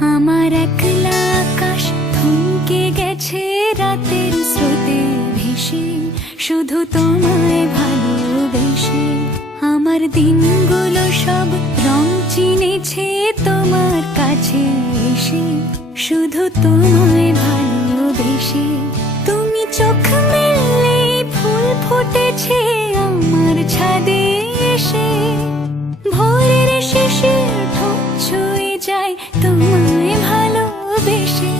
আমার একলা আকাশ থমকে গেছে রাতের স্রোতে ভেসে, শুধু তোমায় ভালোবেসে। আমার দিনগুলো সব রং চিনেছে তোমার কাছে এসে, শুধু তোমায় ভালোবেসে। তুমি চোখ মেললে ফুল ফুটেছে আমার ছাদে এসে, ভোরের শেষে ঠোঁট ছুঁয়ে যায় তোমায় ভালোবেসে।